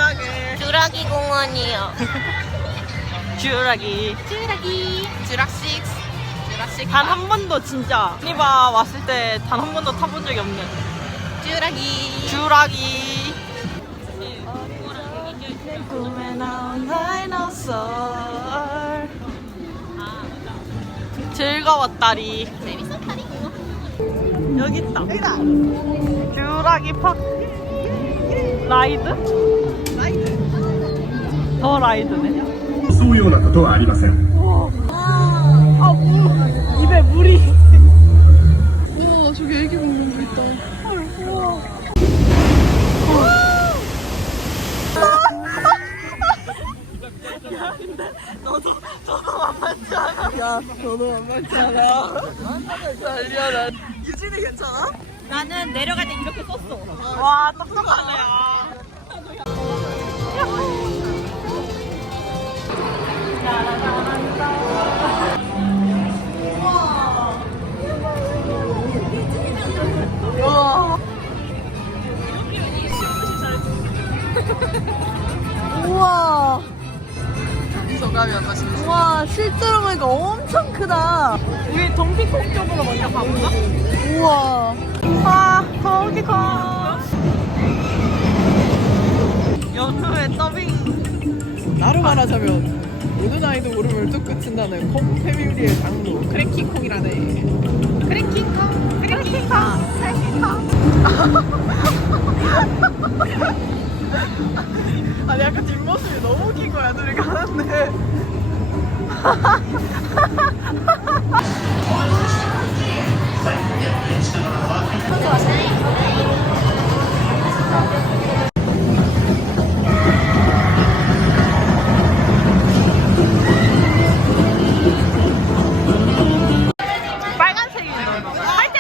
주라기 공원이요. 주라기. 주라식. 단 한 번도 진짜 니바 왔을 때 단 한 번도 타본 적이 없는 주라기. 주라기. 꿈에 나온 다이너솔. 즐거웠다리. 재밌었다리. 여기 있다. 주라기 파크. 라이드? 더 라이드네. そうようなことはありません。 아, 물. 입에 물이. 우와 저기 애기 공룡도 있다. 저도 만만치 않아. 야, 저도 만만치 않아. 달려라. 유진이 괜찮아? 나는 내려갈 때 이렇게 썼어. 와, 똑똑하네. 우와. 소감이 어떠신지? 우와, 실제로 보니까 엄청 크다. 우리 동피콕 쪽으로 먼저 가볼까? 우와. 아, 저기 가. 연우의 더빙. 나로 말하자면 모든 아이도 모르면 뚝 끝친다는 콩 패밀리의 장로 크랭킹콩이라네. 크랭킹콩, 크랭킹콩, 크랭킹콩. 아니 약간 뒷모습이 너무 웃긴 거야 둘이 가는데. 빨간색이 있는 화이팅!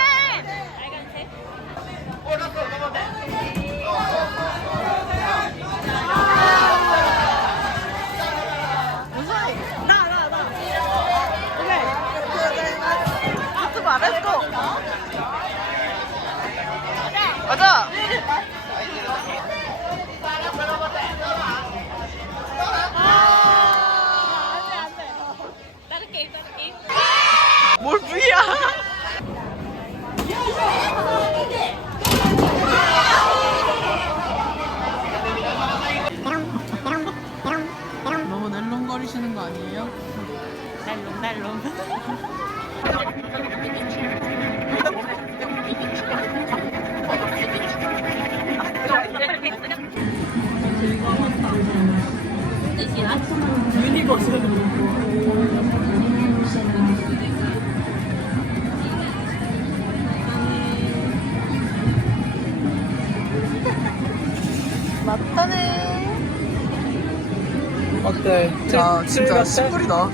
가자. 뭘 V야? 너무 낼렁거리시는 거 아니에요? 날롱. 맞다네. 어때? 자 진짜 시골이다.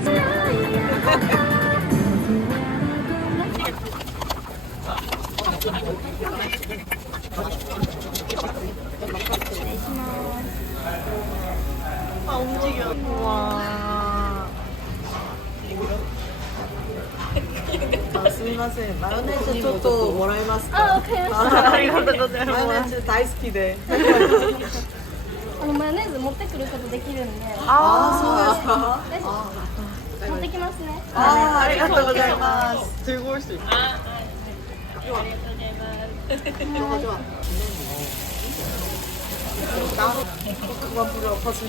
아, 움직여. 우와. すみません、マヨネーズちょっともらえますか。 あ、わかりました。 ありがとうございマヨネます。 ーズ大好きで。 マヨネーズ持ってくることできるんで。 あ、そうですか。 大丈夫。持ってきますね。 ありがとうございます。 들고 올 수 있어. 그만 부려, 버슬리.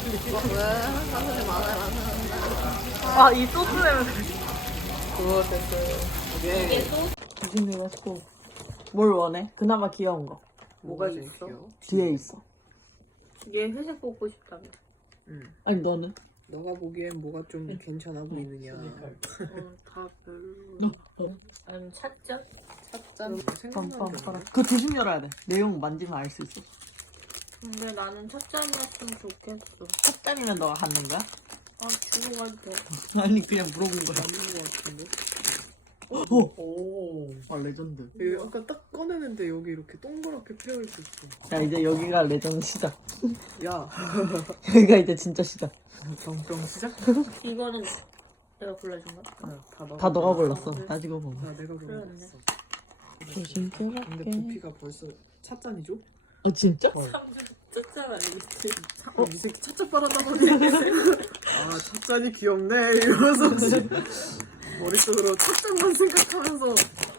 아, 이 소스 냄새. 그거 됐어요. 조심히 가시고. 뭘 원해? 그나마 귀여운 거. 뭐가 있어? 뒤에 있어. 얘 회색 뽑고 싶다며. 아니, 너는? 너가 보기엔 뭐가 좀 괜찮아 보이느냐? 다 별로. 아니 찻잔? 찻잔 생각나는 게 없네. 그거 조심히 열어야 돼. 내용 만지면 알 수 있어. 근데 나는 찻잔이었으면 좋겠어. 찻잔이면 너가 갖는 거야? 아 주고 가도 돼. 아니, 그냥 물어본 거야. 맞는 거 같은데? 오! 오. 아, 레전드. 여기 아까 딱 꺼내는데 여기 이렇게 동그랗게 패여 있었어. 자, 이제 여기가 레전드 시작. 야, 여기가 이제 진짜 시작. 병 시작? 이거는 내가 골라준 거야? 다 너가 골랐어. 따지고 보면. 다 내가 골랐어. 조심 근데 껴볼게. 부피가 벌써 찻잔이죠? 아, 진짜? 짰잖아 이렇게. 이 새끼 찻잔 빨았나 보네. 아, 찻잔이 귀엽네. 이러면서 머릿속으로 찻잔만 생각하면서.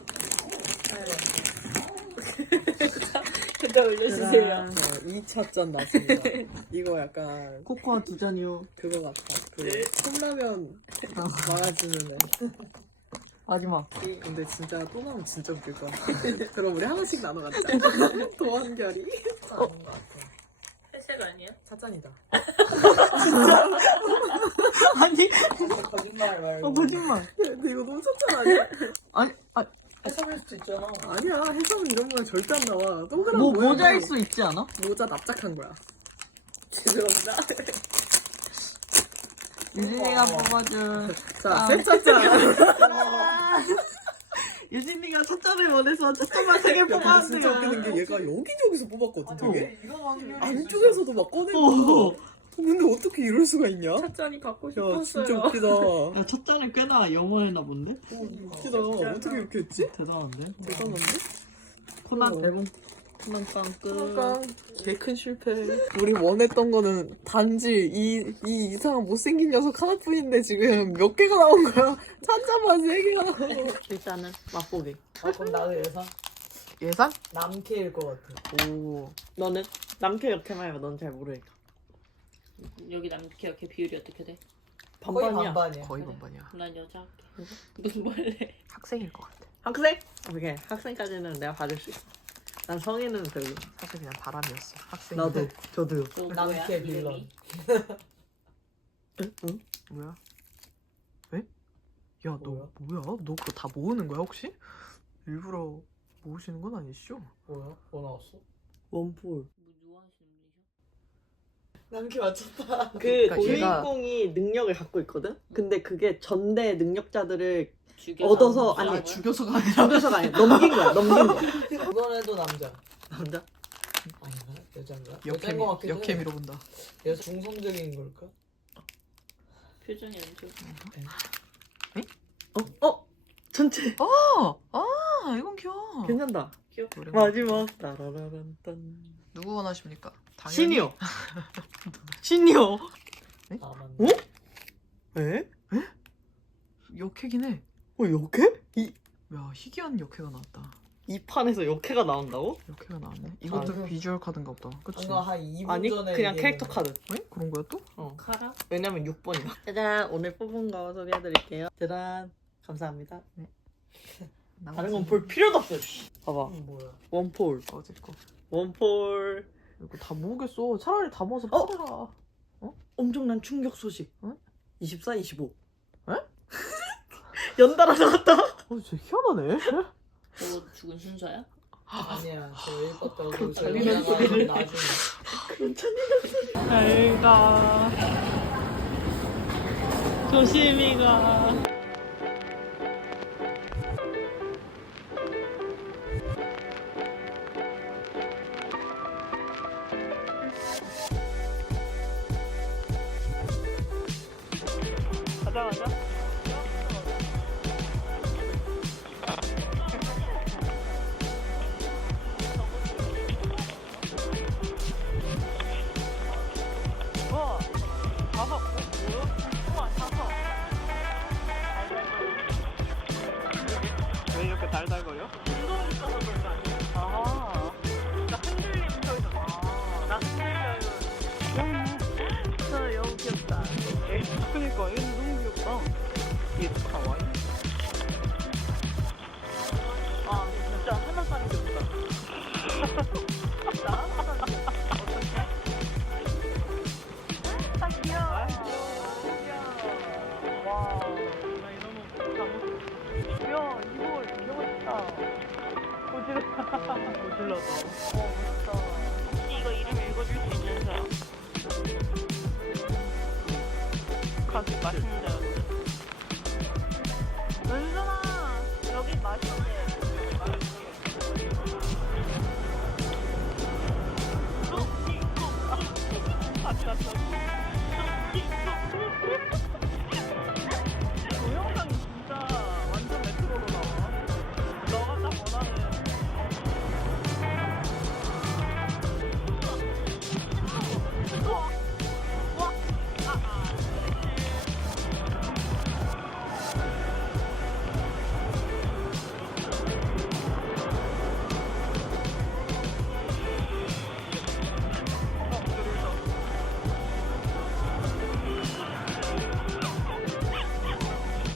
그다 올려주세요. 이 찻잔 맞습니다. 이거 약간 코코아 2잔이요. 그거 같아. 그 컵라면 많아지는 애. 마지막. 근데 진짜 또 나오면 진짜 웃길 거야. 그럼 우리 하나씩 나눠 갖자. 도한결이. 회색 아니야? 찻잔이다. 아니, 거짓말 말고. 거짓말. 근데 이거 너무 찻잔 아니야? 아니, 해삼일 수도 있잖아. 아니야, 해삼은 이런 거에 절대 안 나와. 동그란 뭐 모양으로 모자일 수 있지 않아? 모자 납작한 거야. 죄송합니다. 유진이가 뽑아준. 자, 새 찻잔. 유진이가 찻잔을 원해서 찻잔만 3개 야, 진짜 웃기는 뽑았는데. 게 얘가 여기저기서 뽑았거든, 되게. 어. 안쪽에서도 막 꺼내고. 근데 어떻게 이럴 수가 있냐? 야, 찻잔이 갖고 진짜 싶었어요. 웃기다. 야, 찻잔을 꽤나 영어했나 본데? 웃기다. 어떻게 이렇게 했지? 대단한데? 대단한데? 코난 앨범 코난 빵 끝. 그러니까 개큰 실패. 우리 원했던 거는 단지 이 이상한 못생긴 녀석 하나뿐인데 지금 몇 개가 나온 거야? 찬자만 3개가 나온 거야. 일단은 맛보기. 그럼 나도 예상? 예상? 남캐일 것 같아. 오. 너는? 남캐 이렇게 말해봐. 넌 잘 모르니까. 여기 남캐 이렇게 비율이 어떻게 돼? 반반이야. 거의 반반이야. 난 여자 할게. 무슨 말래? 학생일 것 같아. 학생? 오케이. 학생까지는 내가 받을 수 있어. 난 성인은 별로. 사실 그냥 바람이었어. 학생. 나도. 저도요. 너 남캐 뭐야, 빌런. 이름이? 응? 뭐야? 에? 야, 너 뭐야? 너 그거 다 모으는 거야 혹시? 일부러 모으시는 건 아니시죠? 뭐야? 뭐 나왔어? 원폴. 뭐 하시는 분이셔? 남기 맞췄다. 그 그러니까 얘가- 주인공이 능력을 갖고 있거든? 근데 그게 전대 능력자들을 죽여서 얻어서 하는 아니 거야? 죽여서가 아니라 죽여서가 아니라 넘긴 거야. 넘긴 거야. 이번에도 남자. 남자? 아닌가? 여자인가? 여자인 것 같기도 해. 역캠이로 본다. 여자 중성적인 걸까? 표정이 안 좋아. 전체. 이건 귀여워. 괜찮다. 귀엽다. 마지막. 따라라란딴. 누구 원하십니까? 시니어. 시니어. 아 맞네. 어? 에? 역캐긴 해. 역해? 야, 희귀한 역캐가 나왔다. 이 판에서 역해가 나온다고? 역캐가 나왔네. 이것도 아, 비주얼 카드인가 보다. 그치? 뭔가 한 2분 아니 전에 그냥 얘기했는데. 캐릭터 카드. 에? 그런 거야 또? 카라? 왜냐면 6번이다. 짜잔, 오늘 뽑은 거 소개해드릴게요. 짜잔, 감사합니다. 다른 건 볼 필요도 없어요. 봐봐, 뭐야? 원폴, 어제 거. 원폴. 이거 다 모으겠어. 차라리 다 모아서 어? 팔아라. 엄청난 충격 소식. 응? 24, 25. 에? 연달아 나왔다. 진짜 희한하네. 너 죽은 순서야? 아니야. 저 일밖에 없고 잔인한 저기다가 소리를. 나중에. 잘 가. 조심히 가. 가자, 가자. 우와, 다섯, 뭐야? 우와, 다섯. 왜 이렇게 달달거려? 운동이 있어서 그런 거 아니야? 아, 나 흔들림 펴있어. 나 흔들려요. 저 너무 귀엽다. 그니까, 얘는 너무 귀엽다. 얘 가와이. 아, 진짜 하나만 귀엽다. 나 하나만 귀엽다. 어떡해? 아 귀여워. 와, 나 이런 거 감옥. 야, 이거 귀여웠다. 고질러서. 멋있다. 이거 이름 읽어줄 수 있는 사람. 가수 맛있는 줄 알았어. 은준아, 여기 맛있네. 같이 갔어.